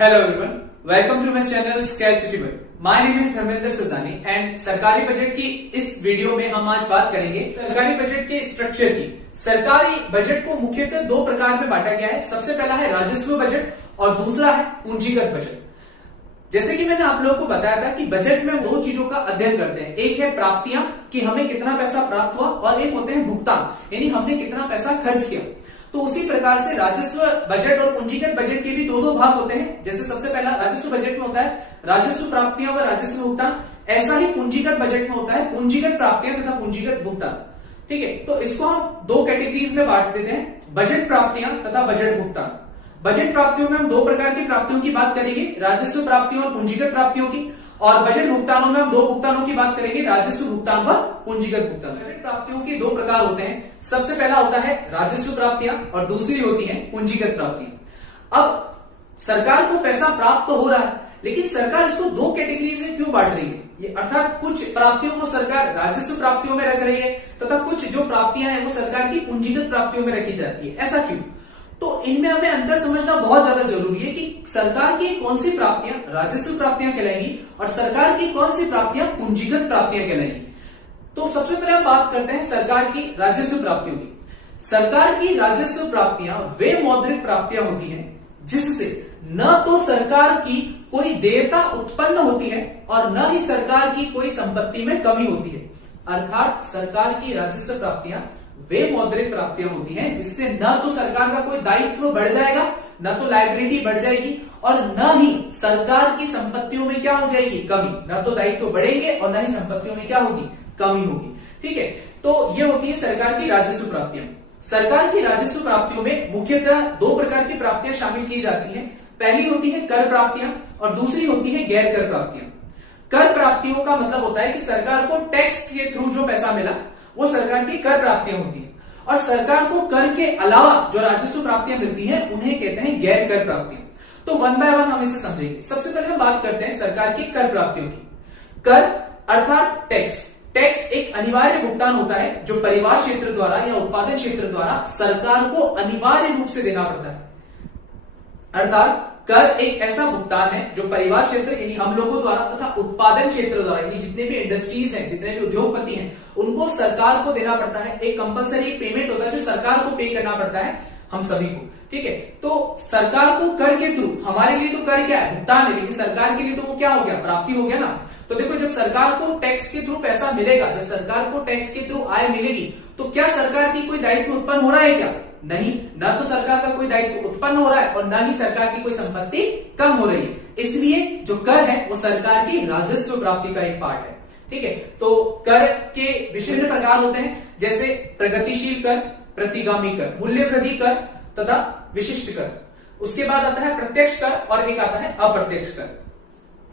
Hello everyone, welcome to my channel scarcity budget. My name is Dharmendra Sadani and Sarkari budget की इस video में हम आज बात करेंगे सरकारी बजट के स्ट्रक्चर की। सरकारी बजट को मुख्यतः दो प्रकार में बांटा गया है। सबसे पहला है राजस्व बजट और दूसरा है पूंजीगत बजट। जैसे कि मैंने आप लोगों को बताया था कि बजट में दो चीजों का अध्ययन करते हैं, एक है प्राप्तियां कि हमें कितना पैसा प्राप्त हुआ और एक होते हैं भुगतान यानी हमने कितना पैसा खर्च किया। तो उसी प्रकार से राजस्व बजट और पूंजीगत बजट के भी दो भाग होते हैं। जैसे सबसे पहला राजस्व बजट में होता है राजस्व प्राप्तियां और राजस्व भुगतान, ऐसा ही पूंजीगत बजट में होता है पूंजीगत प्राप्तियां तथा पूंजीगत भुगतान। ठीक है, तो इसको हम दो कैटेगरीज में बांट देते हैं, बजट प्राप्तियां तथा बजट भुगतान। बजट प्राप्तियों में हम दो प्रकार की प्राप्तियों की बात करेंगे, राजस्व प्राप्तियों और पूंजीगत प्राप्तियों की। और बजट भुगतानों में हम दो भुगतानों की बात करेंगे, राजस्व भुगतान व पूंजीगत भुगतान। बजट प्राप्तियों के दो प्रकार होते हैं, सबसे पहला होता है राजस्व प्राप्तियां और दूसरी होती है पूंजीगत प्राप्तियां। अब सरकार को पैसा प्राप्त तो हो रहा है, लेकिन सरकार इसको दो कैटेगरी से क्यों बांट रही है? ये अर्थात कुछ प्राप्तियों को सरकार राजस्व प्राप्तियों में रख रही है तथा कुछ जो प्राप्तियां हैं वो सरकार की पूंजीगत प्राप्तियों में रखी जाती है, ऐसा क्यों? तो इनमें हमें अंतर समझना बहुत ज्यादा जरूरी है कि सरकार की कौन सी प्राप्तियां राजस्व प्राप्तियां कहलाएंगी और सरकार की कौन सी प्राप्तियां पूंजीगत प्राप्तियां कहलाएंगी। तो सबसे पहले हम बात करते हैं सरकार की राजस्व प्राप्तियों की। सरकार की राजस्व प्राप्तियां वे मौद्रिक प्राप्तियां होती हैं जिससे न तो सरकार की कोई देयता उत्पन्न होती है और न ही सरकार की कोई संपत्ति में कमी होती है। अर्थात सरकार की राजस्व प्राप्तियां वे मौद्रिक प्राप्तियां होती हैं जिससे न तो सरकार का कोई दायित्व बढ़ जाएगा, न तो लायबिलिटी बढ़ जाएगी और न ही सरकार की संपत्तियों में क्या हो जाएगी, कमी। न तो दायित्व बढ़ेंगे और न ही संपत्तियों में क्या होगी, कमी होगी। ठीक है, तो ये होती है सरकार की राजस्व प्राप्तियां। सरकार की राजस्व प्राप्तियों में मुख्यतः दो प्रकार की प्राप्तियां शामिल की जाती हैं। पहली होती है कर प्राप्तियां और दूसरी होती है गैर कर प्राप्तियां। कर प्राप्तियों का मतलब होता है कि सरकार को टैक्स के थ्रू जो पैसा मिला वो सरकार की कर प्राप्तियां होती हैं, और सरकार को कर के अलावा जो राजस्व प्राप्तियां मिलती हैं उन्हें कहते हैं गैर कर प्राप्तियां। तो वन बाय वन हम इसे समझेंगे। सबसे पहले हम बात करते हैं सरकार की कर प्राप्तियों की। कर अर्थात टैक्स। टैक्स एक अनिवार्य भुगतान होता है जो परिवार क्षेत्र द्वारा या उत्पादन क्षेत्र द्वारा सरकार को अनिवार्य रूप से देना पड़ता है। अर्थात कर एक ऐसा भुगतान है जो परिवार क्षेत्र यानी हम लोगों द्वारा तथा उत्पादन क्षेत्र द्वारा यानी जितने भी इंडस्ट्रीज हैं, जितने भी उद्योगपति हैं, उनको सरकार को देना पड़ता है। एक कंपलसरी पेमेंट होता है जो सरकार को पे करना पड़ता है हम सभी को। ठीक है, तो सरकार को कर के थ्रू, हमारे लिए तो कर क्या है, भुगतान है, लेकिन सरकार के लिए तो वो क्या हो गया, प्राप्ति हो गया ना। तो देखो, जब सरकार को टैक्स के थ्रू पैसा मिलेगा, जब सरकार को टैक्स के थ्रू आय मिलेगी, तो क्या सरकार की कोई दायित्व उत्पन्न हो रहा है क्या? नहीं, न तो सरकार का कोई दायित्व उत्पन्न हो रहा है और न ही सरकार की कोई संपत्ति कम हो रही है। इसलिए जो कर है वो सरकार की राजस्व प्राप्ति का एक पार्ट है। ठीक है, तो कर के विभिन्न प्रकार होते हैं, जैसे प्रगतिशील कर, प्रतिगामी कर, मूल्य वृद्धि कर तथा विशिष्ट कर। उसके बाद आता है प्रत्यक्ष कर और एक आता है अप्रत्यक्ष कर।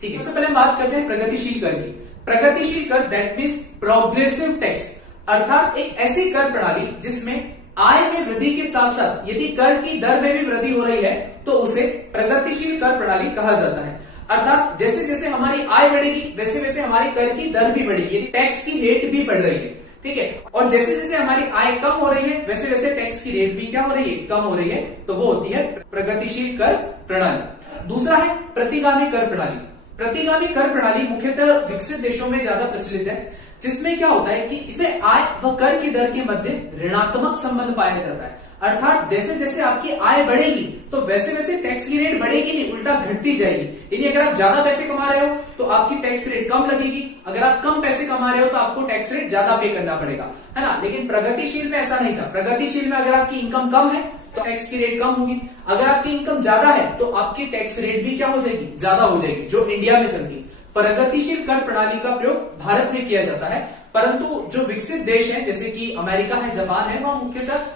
ठीक है, सबसे पहले हम बात करते हैं प्रगतिशील कर की। प्रगतिशील कर दैट मीन्स प्रोग्रेसिव टैक्स, अर्थात एक ऐसी कर प्रणाली जिसमें आय में वृद्धि के साथ साथ यदि कर की दर में भी वृद्धि हो रही है तो उसे प्रगतिशील कर प्रणाली कहा जाता है। अर्थात जैसे जैसे हमारी आय बढ़ेगी वैसे वैसे हमारी कर की दर भी बढ़ेगी, टैक्स की रेट भी बढ़ रही है। ठीक है, और जैसे जैसे हमारी आय कम हो रही है वैसे वैसे टैक्स की रेट भी क्या हो रही है, कम हो रही है। तो वो होती है प्रगतिशील कर प्रणाली। दूसरा है प्रतिगामी कर प्रणाली। प्रतिगामी कर प्रणाली मुख्यतः विकसित देशों में ज्यादा प्रचलित है, जिसमें क्या होता है कि इसमें आय व कर की दर के मध्य ऋणात्मक संबंध पाया जाता है। अर्थात जैसे जैसे आपकी आय बढ़ेगी तो वैसे वैसे टैक्स की रेट बढ़ेगी नहीं, उल्टा घटती जाएगी। यानी अगर आप ज्यादा पैसे कमा रहे हो तो आपकी टैक्स रेट कम लगेगी, अगर आप कम पैसे कमा रहे हो तो आपको टैक्स रेट ज्यादा पे करना पड़ेगा, है ना। लेकिन प्रगतिशील में ऐसा नहीं था। प्रगतिशील में अगर आपकी इनकम कम है तो टैक्स की रेट कम होगी, अगर आपकी इनकम ज्यादा है तो आपकी टैक्स रेट भी क्या हो जाएगी, ज्यादा हो जाएगी, जो इंडिया में चलती है। प्रगतिशील कर प्रणाली का प्रयोग भारत में किया जाता है, परंतु जो विकसित देश हैं जैसे कि अमेरिका है, जापान है, वहां मुख्यतः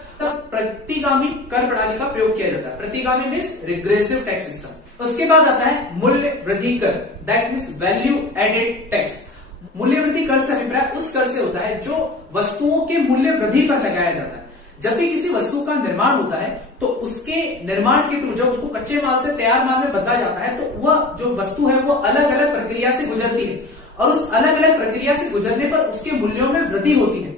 प्रतिगामी कर प्रणाली का प्रयोग किया जाता है। प्रतिगामी मीन्स रिग्रेसिव टैक्स सिस्टम। उसके बाद आता है मूल्य वृद्धि कर that means value added tax. मूल्य वृद्धि कर से अभिप्राय उस कर से होता है जो वस्तुओं के मूल्य वृद्धि पर लगाया जाता है। जब भी किसी वस्तु का निर्माण होता है तो उसके निर्माण के थ्रू जब उसको कच्चे माल से तैयार माल में बदला जाता है तो वह जो वस्तु है वो अलग अलग प्रक्रिया से गुजरती है, और उस अलग अलग प्रक्रिया से गुजरने पर उसके मूल्यों में वृद्धि होती है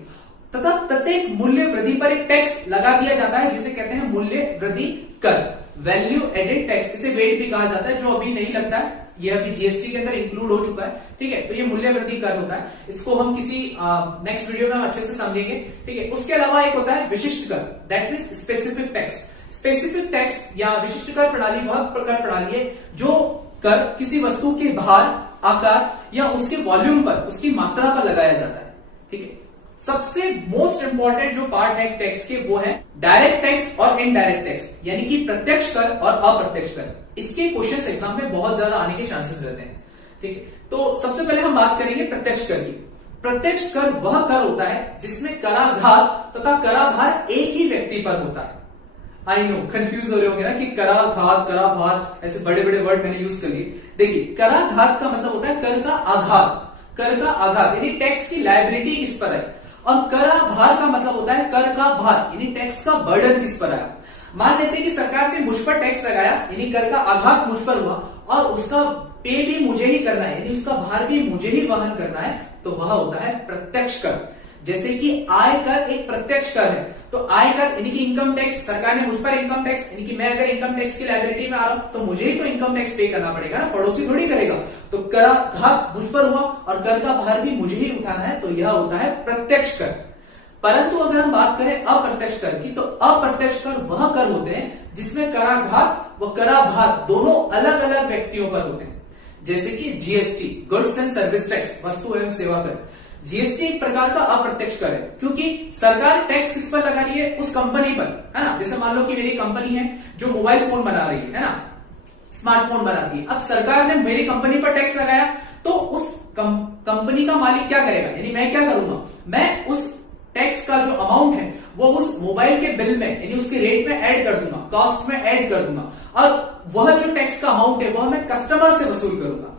तथा प्रत्येक मूल्य वृद्धि पर एक टैक्स लगा दिया जाता है जिसे कहते हैं मूल्य वृद्धि कर। वैल्यू एडेड टैक्स, इसे वेट भी कहा जाता है, जो अभी नहीं लगता है, ये अभी जीएसटी के अंदर इंक्लूड हो चुका है। ठीक है, तो ये मूल्य वृद्धि कर होता है, इसको हम किसी नेक्स्ट वीडियो में हम अच्छे से समझेंगे। ठीक है, उसके अलावा एक होता है विशिष्ट कर, that means specific tax. Specific tax या विशिष्ट कर प्रणाली वह प्रकार प्रणाली है जो कर किसी वस्तु के भार, आकार या उसके वॉल्यूम पर, उसकी मात्रा पर लगाया जाता है। ठीक है, सबसे मोस्ट इंपॉर्टेंट जो पार्ट है टैक्स के वो है डायरेक्ट टैक्स और इनडायरेक्ट टैक्स, यानी कि प्रत्यक्ष कर और अप्रत्यक्ष कर। इसके क्वेश्चंस एग्जाम में बहुत ज्यादा आने के चांसेस रहते हैं। ठीक है, तो सबसे पहले हम बात करेंगे प्रत्यक्ष कर की। प्रत्यक्ष कर वह कर होता है जिसमें कराधार तथा कराधार एक ही व्यक्ति पर होता है। आई नो कंफ्यूज हो रहे होंगे ना कि कराघात, कराभार, ऐसे बड़े बड़े वर्ड मैंने यूज कर लिए। देखिए, कराघात का मतलब होता है कर का आघात, कर का आघात यानी टैक्स की लायबिलिटी किस पर है, और कराभार का मतलब होता है कर का भार यानी टैक्स का बर्डन किस पर आया। मान लेते हैं कि सरकार ने मुझ पर टैक्स लगाया, यानी कर का आघात मुझ पर हुआ, और उसका पे भी मुझे ही करना है, यानी उसका भार भी मुझे ही वहन करना है, तो वह होता है प्रत्यक्ष कर। जैसे कि आय कर एक प्रत्यक्ष कर है, तो आय कर यानी कि इनकम टैक्स, सरकार ने मुझ पर इनकम टैक्स, यानी कि मैं अगर इनकम टैक्स की लायबिलिटी में आ रहा हूं तो मुझे ही तो इनकम टैक्स पे करना पड़ेगा ना, पड़ोसी थोड़ी करेगा। तो कराघात मुझ पर हुआ और कर का भार भी मुझे ही उठाना है, तो यह होता है प्रत्यक्ष कर। परंतु अगर हम बात करें अप्रत्यक्ष कर की, तो अप्रत्यक्ष कर वह कर होते हैं जिसमें कराघात व कराभार दोनों अलग अलग व्यक्तियों पर होते हैं। जैसे कि GST, goods and service tax, वस्तु एवं सेवा कर। जीएसटी एक प्रकार का अप्रत्यक्ष कर है, क्योंकि सरकार टैक्स किस पर लगा रही है, उस कंपनी पर, है ना। जैसे मान लो कि मेरी कंपनी है जो मोबाइल फोन बना रही है ना, स्मार्टफोन बनाती है। अब सरकार ने मेरी कंपनी पर टैक्स लगाया, तो उस कंपनी का मालिक क्या करेगा, यानी मैं क्या करूंगा, मैं उस टैक्स का जो अमाउंट है वो उस मोबाइल के बिल में, यानी उसके रेट में ऐड कर दूंगा, कॉस्ट में ऐड कर दूंगा, और वह जो टैक्स का अमाउंट है वह मैं कस्टमर से वसूल करूंगा।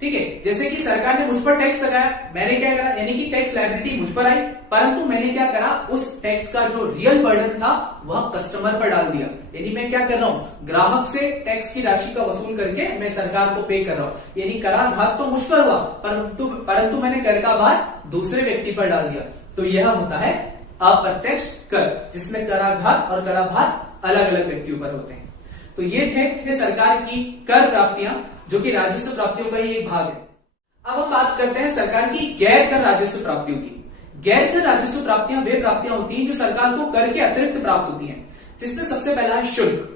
ठीक है, जैसे कि सरकार ने मुझ पर टैक्स लगाया, मैंने क्या करा, यानी कि टैक्स लायबिलिटी मुझ पर आई, परंतु मैंने क्या करा, उस टैक्स का जो रियल बर्डन था वह कस्टमर पर डाल दिया। यानी मैं क्या कर रहा हूं, ग्राहक से टैक्स की राशि का वसूल करके मैं सरकार को पे कर रहा हूं। यानी कराघात तो मुझ पर हुआ, परंतु मैंने कर का भार दूसरे व्यक्ति पर डाल दिया। तो यह होता है अप्रत्यक्ष कर, जिसमें कराघात और कराभार अलग अलग व्यक्तियों पर होते हैं। तो ये थे सरकार की कर प्राप्तियां, जो कि राजस्व प्राप्तियों का ही एक भाग है। अब हम बात करते हैं सरकार की गैर कर राजस्व प्राप्तियों की। गैर कर राजस्व प्राप्तियां वे प्राप्तियां होती हैं जो सरकार को कर के अतिरिक्त प्राप्त होती हैं, जिसमें सबसे पहला है शुल्क,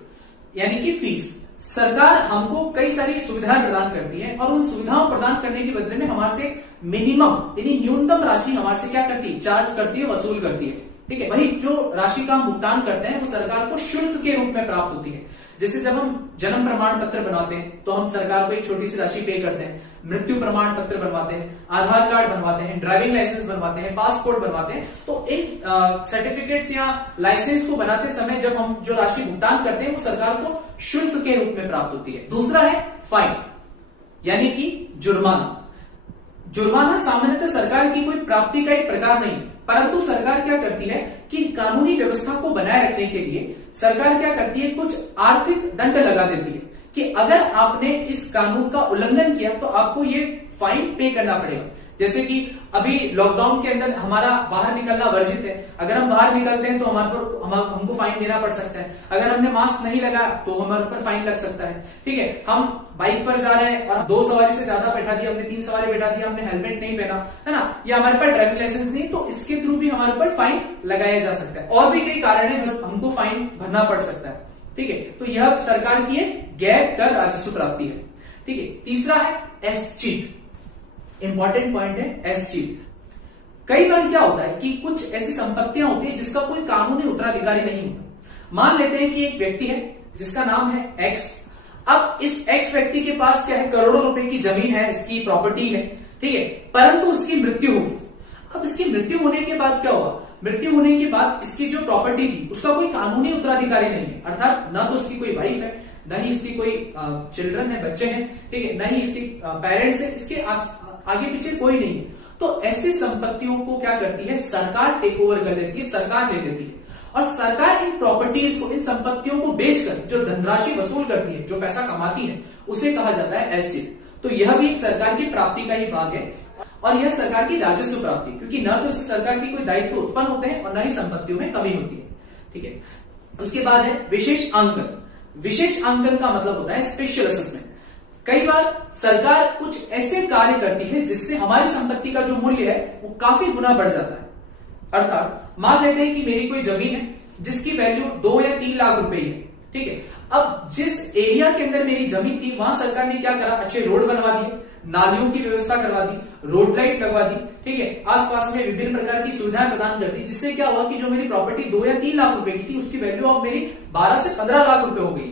यानी कि फीस। सरकार हमको कई सारी सुविधाएं प्रदान करती है, और उन सुविधाओं प्रदान करने के बदले में हमारे से मिनिमम यानी न्यूनतम राशि हमारे से क्या करती है, चार्ज करती है, वसूल करती है। ठीक है, वही जो राशि का हम भुगतान करते हैं वो सरकार को शुल्क के रूप में प्राप्त होती है। जैसे जब हम जन्म प्रमाण पत्र बनाते हैं तो हम सरकार को एक छोटी सी राशि पे करते हैं, मृत्यु प्रमाण पत्र बनवाते हैं, आधार कार्ड बनवाते हैं, ड्राइविंग लाइसेंस बनवाते हैं, पासपोर्ट बनवाते हैं, तो इन सर्टिफिकेट्स या लाइसेंस को बनाते समय जब हम जो राशि भुगतान करते हैं वो सरकार को शुल्क के रूप में प्राप्त होती है। दूसरा है फाइन, यानी कि जुर्माना। जुर्माना सामान्यतः सरकार की कोई प्राप्ति का एक प्रकार नहीं, परंतु सरकार क्या करती है कि कानूनी व्यवस्था को बनाए रखने के लिए सरकार क्या करती है, कुछ आर्थिक दंड लगा देती है कि अगर आपने इस कानून का उल्लंघन किया तो आपको ये फाइन पे करना पड़ेगा। जैसे कि अभी लॉकडाउन के अंदर हमारा बाहर निकलना वर्जित है, अगर हम बाहर निकलते हैं तो हमको फाइन देना पड़ सकता है। अगर हमने मास्क नहीं लगाया तो हमारे ऊपर फाइन लग सकता है। ठीक है, हम बाइक पर जा रहे हैं और 2 सवारी से ज्यादा बैठा दिया, हमने 3 सवारी बैठा दिया, हमने हेलमेट नहीं पहना, है ना, या हमारे पास ड्राइविंग लाइसेंस नहीं, तो इसके थ्रू भी हमारे ऊपर फाइन लगाया जा सकता है। और भी कई कारण है जिसमें हमको फाइन भरना पड़ सकता है। ठीक है, तो यह सरकार की गैर कर राजस्व प्राप्ति है। ठीक है, तीसरा है एस-चीट। इंपॉर्टेंट पॉइंट है एस-चीट। कई बार क्या होता है कि कुछ ऐसी संपत्तियां होती है जिसका कोई कानूनी उत्तराधिकारी नहीं होता। मान लेते हैं कि एक व्यक्ति है जिसका नाम है एक्स। अब इस एक्स व्यक्ति के पास क्या है, करोड़ों रुपए की जमीन है, इसकी प्रॉपर्टी है। ठीक है, परंतु उसकी मृत्यु होगी। अब इसकी मृत्यु होने के बाद क्या होगा, मृत्यु होने के बाद इसकी जो प्रॉपर्टी थी उसका कोई कानूनी उत्तराधिकारी नहीं है, अर्थात न तो उसकी कोई वाइफ है, न ही इसकी कोई चिल्ड्रन है, बच्चे हैं, ठीक है, न ही इसकी पेरेंट्स है, इसके आगे पीछे कोई नहीं है। तो ऐसी संपत्तियों को क्या करती है, सरकार टेक ओवर कर लेती है, सरकार ले लेती है, और सरकार इन प्रॉपर्टीज को, इन संपत्तियों को बेचकर जो धनराशि वसूल करती है, जो पैसा कमाती है, उसे कहा जाता है एस-चीट। तो यह भी एक सरकार की प्राप्ति का ही भाग है, और यह सरकार की राजस्व प्राप्ति, क्योंकि न तो इससे सरकार की कोई दायित्व उत्पन्न होते हैं और न ही संपत्तियों में कमी होती है। ठीक है, उसके बाद है विशेष आंकन। विशेष आंकलन का मतलब होता है स्पेशल असेसमेंट। कई बार सरकार कुछ ऐसे कार्य करती है जिससे हमारी संपत्ति का जो मूल्य है वो काफी गुना बढ़ जाता है। अर्थात मान लेते हैं कि मेरी कोई जमीन है जिसकी वैल्यू 2 या 3 लाख रुपए है, ठीक है। अब जिस एरिया के अंदर मेरी जमीन थी वहां सरकार ने क्या करा, अच्छे रोड बनवा दिए, नालियों की व्यवस्था करवा दी, रोड लाइट लगवा दी, ठीक है, आसपास में विभिन्न प्रकार की सुविधाएं प्रदान कर दी, जिससे क्या हुआ कि जो मेरी प्रॉपर्टी 2 या 3 लाख रुपए की थी उसकी वैल्यू अब मेरी 12 से 15 लाख रुपए हो गई,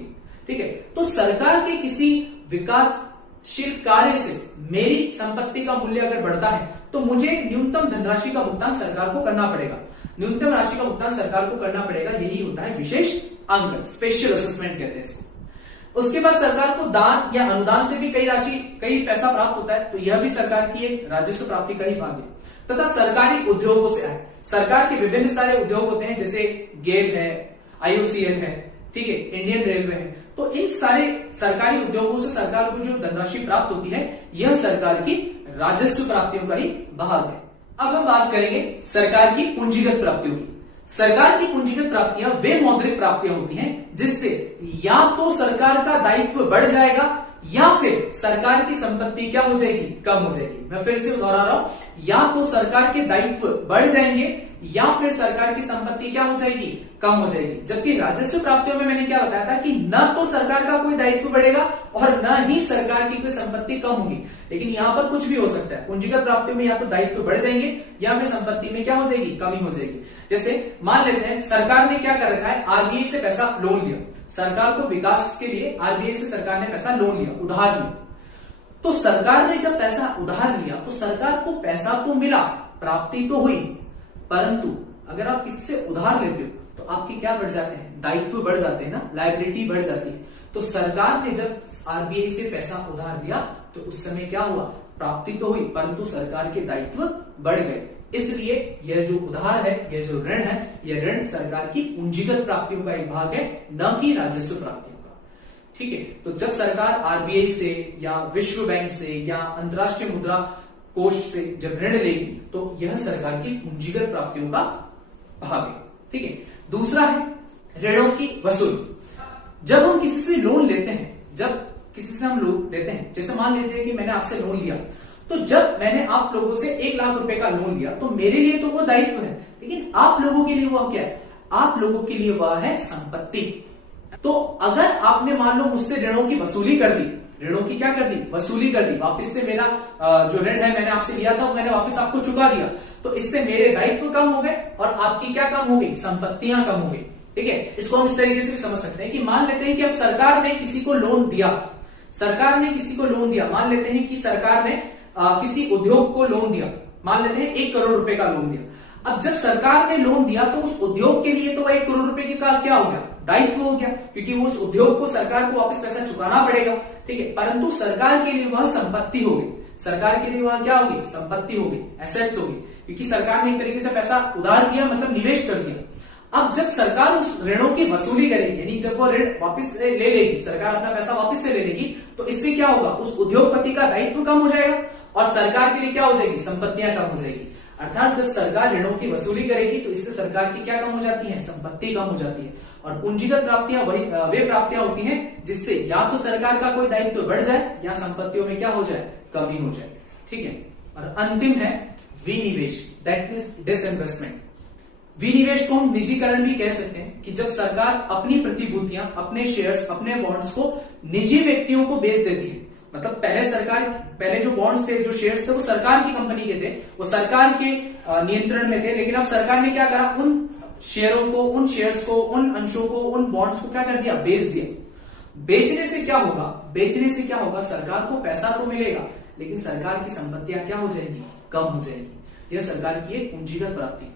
ठीक है। तो सरकार के किसी विकासशील कार्य से मेरी संपत्ति का मूल्य अगर बढ़ता है तो मुझे न्यूनतम धनराशि का भुगतान सरकार को करना पड़ेगा, न्यूनतम राशि का भुगतान सरकार को करना पड़ेगा। यही होता है विशेष आंकलन, स्पेशल असेसमेंट कहते हैं इसको। उसके बाद सरकार को दान या अनुदान से भी कई पैसा प्राप्त होता है, तो यह भी सरकार की एक राजस्व प्राप्ति का ही भाग है। तथा सरकारी उद्योगों से आए, सरकार के विभिन्न सारे उद्योग होते हैं, जैसे गेल है, IOCL है, ठीक है, इंडियन रेलवे है। तो इन सारे सरकारी उद्योगों से सरकार को जो धनराशि प्राप्त होती है यह सरकार की राजस्व प्राप्तियों का ही भाग है। अब हम बात करेंगे सरकार की पूंजीगत प्राप्तियों की। सरकार की पूंजीगत प्राप्तियां वे मौद्रिक प्राप्तियां होती हैं जिससे या तो सरकार का दायित्व बढ़ जाएगा या फिर सरकार की संपत्ति क्या हो जाएगी, कम हो जाएगी। मैं फिर से दोहरा रहा हूं, या तो सरकार के दायित्व बढ़ जाएंगे या फिर सरकार की संपत्ति क्या हो जाएगी, कम हो जाएगी। जबकि राजस्व प्राप्तियों में मैंने क्या बताया था कि न तो सरकार का कोई दायित्व बढ़ेगा और न ही सरकार की कोई संपत्ति कम होगी, लेकिन यहां पर कुछ भी हो सकता है। पूंजीगत प्राप्तियों में या तो दायित्व बढ़ जाएंगे या फिर संपत्ति में क्या हो जाएगी, कमी हो जाएगी। जैसे मान लेते हैं सरकार ने क्या कर रखा है, RBI से पैसा लोन लिया, सरकार को विकास के लिए RBI से सरकार ने पैसा लोन लिया, उधार लिया। तो सरकार ने जब पैसा उधार लिया तो सरकार को पैसा तो मिला, प्राप्ति तो हुई, परंतु अगर आप इससे उधार लेते हो तो आपके क्या बढ़ जाते हैं, दायित्व बढ़ जाते हैं ना, लायबिलिटी बढ़ जाती है। तो सरकार ने जब RBI से पैसा उधार लिया तो उस समय क्या हुआ, प्राप्ति तो हुई परंतु सरकार के दायित्व बढ़ गए। इसलिए यह जो उधार है, यह जो ऋण है, यह ऋण सरकार की पूंजीगत प्राप्तियों का एक भाग है, न कि राजस्व प्राप्तियों का, ठीक है। तो जब सरकार RBI से या विश्व बैंक से या अंतरराष्ट्रीय मुद्रा कोष से जब ऋण लेगी तो यह सरकार की पूंजीगत प्राप्तियों का भाग है, ठीक है। दूसरा है ऋणों की वसूली। जब हम किसी से लोन लेते हैं, जब किसी से हम लोन लेते हैं, जैसे मान लीजिए कि मैंने आपसे लोन लिया, तो जब मैंने आप लोगों से 1 लाख रुपए का लोन लिया तो मेरे लिए तो वो दायित्व है, लेकिन आप लोगों के लिए वह क्या है, आप लोगों के लिए वह है संपत्ति। तो अगर आपने मान लो मुझसे ऋणों की वसूली कर दी, ऋणों की क्या कर दी, वसूली कर दी, वापस से मेरा जो ऋण है मैंने आपसे लिया था मैंने वापस आपको चुका दिया, तो इससे मेरे दायित्व कम हो गए और आपकी क्या कम हो गई, संपत्तियां कम हो गई, ठीक है। इसको हम इस तरीके से भी समझ सकते हैं कि मान लेते हैं कि अब सरकार ने किसी को लोन दिया, सरकार ने किसी को लोन दिया, मान लेते हैं कि सरकार ने किसी उद्योग को लोन दिया, मान लेते हैं 1 करोड़ रुपए का लोन दिया। अब जब सरकार ने लोन दिया तो उस उद्योग के लिए तो 1 करोड़ रुपए का क्या हो गया, दायित्व हो गया, क्योंकि उस उद्योग को सरकार को वापस पैसा चुकाना पड़ेगा, ठीक है। परंतु सरकार के लिए वह संपत्ति हो गई, सरकार के लिए वह क्या होगी, संपत्ति होगी, एसेट्स होगी, क्योंकि सरकार ने एक तरीके से पैसा उधार दिया, मतलब निवेश कर दिया। अब जब सरकार उस ऋणों की वसूली करेगी, यानी जब वो ऋण वापस ले लेगी, सरकार अपना पैसा वापस से ले लेगी, तो इससे क्या होगा, उस उद्योगपति का दायित्व कम हो जाएगा और सरकार के लिए क्या हो जाएगी, संपत्तियां कम हो जाएगी। अर्थात जब सरकार ऋणों की वसूली करेगी तो इससे सरकार की क्या कम हो जाती है, संपत्ति कम हो जाती है। और पूंजीगत प्राप्तियां वे प्राप्तियां होती हैं जिससे या तो सरकार का कोई दायित्व बढ़ जाए या संपत्तियों में क्या हो जाए, कमी हो जाए, ठीक है। और अंतिम है विनिवेश, दैट मींस डिसइन्वेस्टमेंट। विनिवेश को हम निजीकरण भी कह सकते हैं कि जब सरकार अपनी प्रतिभूतियां, अपने शेयर्स, अपने बॉन्ड्स को निजी व्यक्तियों को बेच देती है, मतलब पहले जो बॉन्ड्स थे, जो शेयर्स थे, वो सरकार की कंपनी के थे, वो सरकार के नियंत्रण में थे, लेकिन अब सरकार ने क्या करा, उन शेयरों को, उन शेयर्स को, उन अंशों को, उन बॉन्ड्स को क्या कर दिया, बेच दिया। बेचने से क्या होगा, बेचने से क्या होगा, सरकार को पैसा तो मिलेगा लेकिन सरकार की संपत्तियां क्या हो जाएगी, कम हो जाएगी। यह सरकार की एक पूंजीगत प्राप्ति,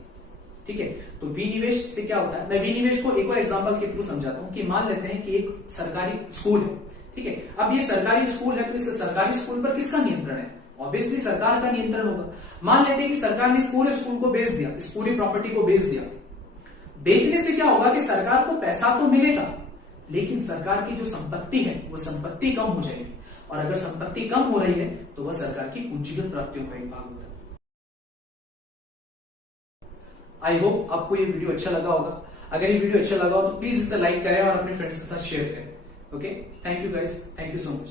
ठीक है। तो विनिवेश से क्या होता है, मैं विनिवेश को एक और एग्जांपल के थ्रू समझाता हूं कि मान लेते हैं कि एक सरकारी स्कूल है, ठीक है। अब ये सरकारी स्कूल है तो इस सरकारी स्कूल पर किसका नियंत्रण है, ऑब्वियसली सरकार का नियंत्रण होगा। मान लेते हैं कि सरकार ने पूरे स्कूल को बेच दिया, इस पूरी प्रॉपर्टी को बेच दिया। बेचने से क्या होगा कि सरकार को पैसा तो मिलेगा लेकिन सरकार की जो संपत्ति है वो संपत्ति कम हो जाएगी, और अगर संपत्ति कम हो रही है तो वह सरकार की पूंजीगत प्राप्तियों का एक भाग होता है। आई होप आपको ये वीडियो अच्छा लगा होगा। अगर ये वीडियो अच्छा लगा हो तो प्लीज इसे लाइक करें और अपने फ्रेंड्स के साथ शेयर करें। Okay, thank you guys, thank you so much.